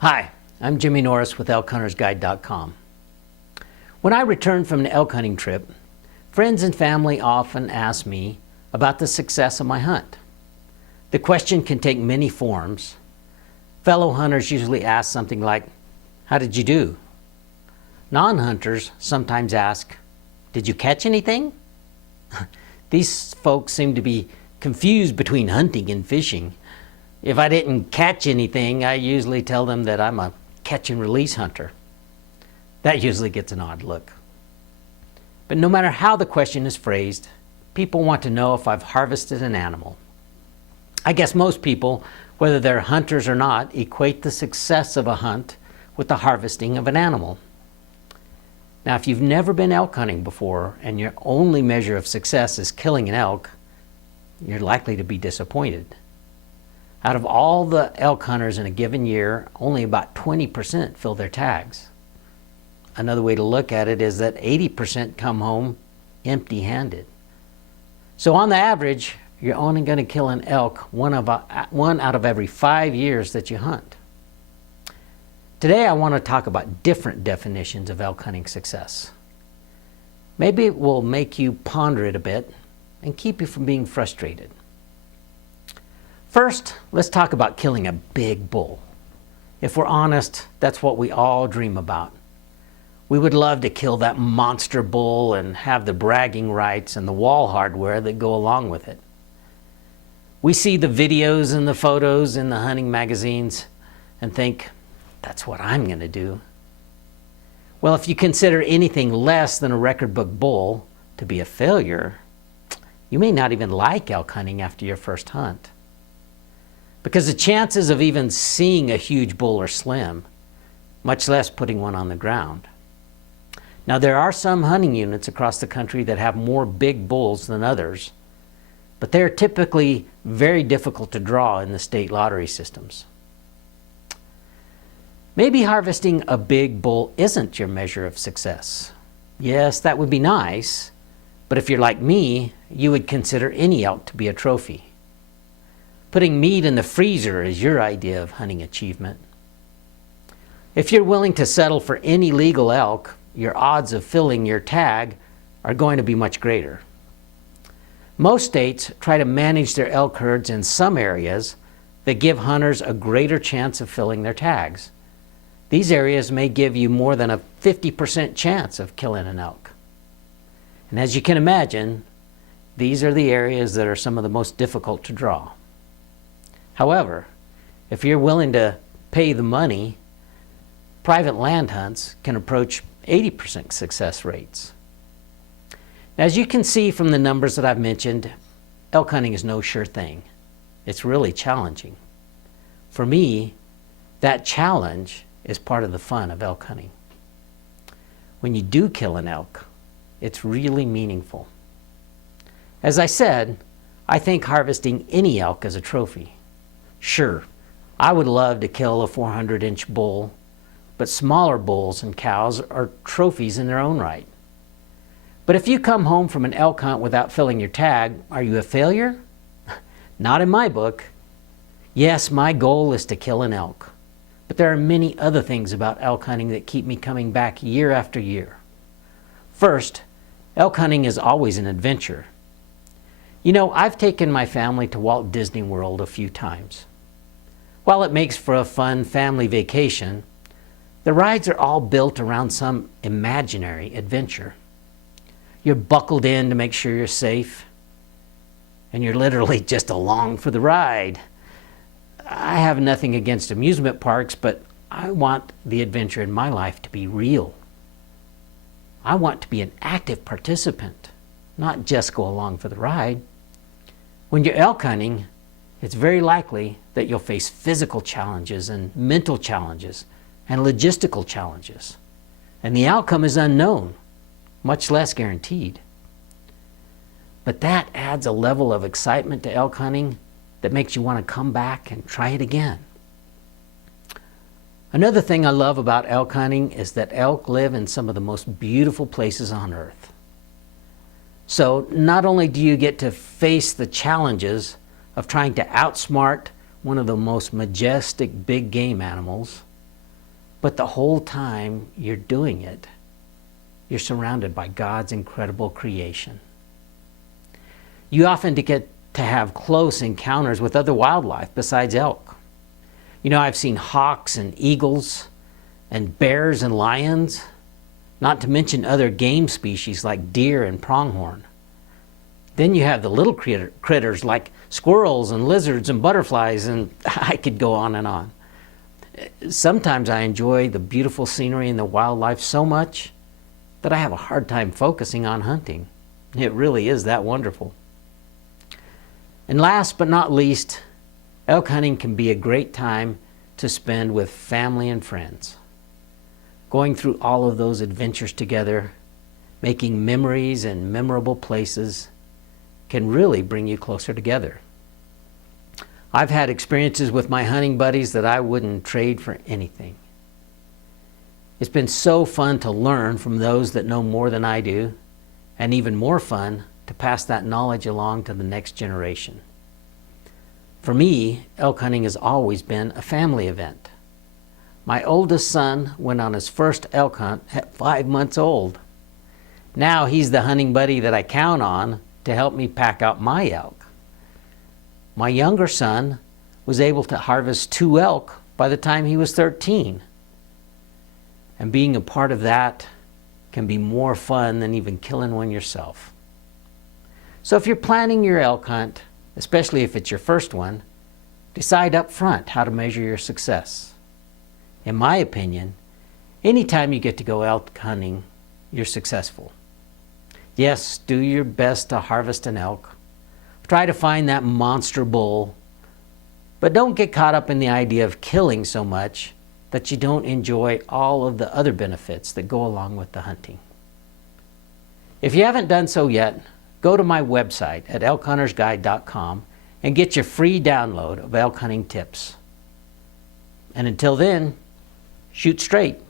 Hi, I'm Jimmy Norris with ElkHuntersGuide.com. When I return from an elk hunting trip, friends and family often ask me about the success of my hunt. The question can take many forms. Fellow hunters usually ask something like, "How did you do?" Non-hunters sometimes ask, "Did you catch anything?" These folks seem to be confused between hunting and fishing. If I didn't catch anything, I usually tell them that I'm a catch and release hunter. That usually gets an odd look. But no matter how the question is phrased, people want to know if I've harvested an animal. I guess most people, whether they're hunters or not, equate the success of a hunt with the harvesting of an animal. Now, if you've never been elk hunting before and your only measure of success is killing an elk, you're likely to be disappointed. Out of all the elk hunters in a given year, only about 20% fill their tags. Another way to look at it is that 80% come home empty-handed. So on the average, you're only going to kill an elk one out of every 5 years that you hunt. Today I want to talk about different definitions of elk hunting success. Maybe it will make you ponder it a bit and keep you from being frustrated. First, let's talk about killing a big bull. If we're honest, that's what we all dream about. We would love to kill that monster bull and have the bragging rights and the wall hardware that go along with it. We see the videos and the photos in the hunting magazines and think, that's what I'm going to do. Well, if you consider anything less than a record book bull to be a failure, you may not even like elk hunting after your first hunt. Because the chances of even seeing a huge bull are slim, much less putting one on the ground. Now, there are some hunting units across the country that have more big bulls than others, but they're typically very difficult to draw in the state lottery systems. Maybe harvesting a big bull isn't your measure of success. Yes, that would be nice, but if you're like me, you would consider any elk to be a trophy. Putting meat in the freezer is your idea of hunting achievement. If you're willing to settle for any legal elk, your odds of filling your tag are going to be much greater. Most states try to manage their elk herds in some areas that give hunters a greater chance of filling their tags. These areas may give you more than a 50% chance of killing an elk. And as you can imagine, these are the areas that are some of the most difficult to draw. However, if you're willing to pay the money, private land hunts can approach 80% success rates. Now, as you can see from the numbers that I've mentioned, elk hunting is no sure thing. It's really challenging. For me, that challenge is part of the fun of elk hunting. When you do kill an elk, it's really meaningful. As I said, I think harvesting any elk is a trophy. Sure, I would love to kill a 400-inch bull, but smaller bulls and cows are trophies in their own right. But if you come home from an elk hunt without filling your tag, are you a failure? Not in my book. Yes, my goal is to kill an elk, but there are many other things about elk hunting that keep me coming back year after year. First, elk hunting is always an adventure. You know, I've taken my family to Walt Disney World a few times. While it makes for a fun family vacation, the rides are all built around some imaginary adventure. You're buckled in to make sure you're safe, and you're literally just along for the ride. I have nothing against amusement parks, but I want the adventure in my life to be real. I want to be an active participant, not just go along for the ride. When you're elk hunting, it's very likely that you'll face physical challenges and mental challenges and logistical challenges. And the outcome is unknown, much less guaranteed. But that adds a level of excitement to elk hunting that makes you want to come back and try it again. Another thing I love about elk hunting is that elk live in some of the most beautiful places on earth. So not only do you get to face the challenges of trying to outsmart one of the most majestic big game animals, But the whole time you're doing it, you're surrounded by God's incredible creation. You often get to have close encounters with other wildlife besides elk. You know, I've seen hawks and eagles and bears and lions, not to mention other game species like deer and pronghorn. Then you have the little critters like squirrels and lizards and butterflies, and I could go on and on. Sometimes I enjoy the beautiful scenery and the wildlife so much that I have a hard time focusing on hunting. It really is that wonderful. And last but not least, elk hunting can be a great time to spend with family and friends. Going through all of those adventures together, making memories in memorable places, can really bring you closer together. I've had experiences with my hunting buddies that I wouldn't trade for anything. It's been so fun to learn from those that know more than I do, and even more fun to pass that knowledge along to the next generation. For me, elk hunting has always been a family event. My oldest son went on his first elk hunt at 5 months old. Now he's the hunting buddy that I count on to help me pack out my elk. My younger son was able to harvest 2 elk by the time he was 13. And being a part of that can be more fun than even killing one yourself. So if you're planning your elk hunt, especially if it's your first one, decide up front how to measure your success. In my opinion, anytime you get to go elk hunting, you're successful. Yes, do your best to harvest an elk. Try to find that monster bull, but don't get caught up in the idea of killing so much that you don't enjoy all of the other benefits that go along with the hunting. If you haven't done so yet, go to my website at elkhuntersguide.com and get your free download of elk hunting tips. And until then, shoot straight.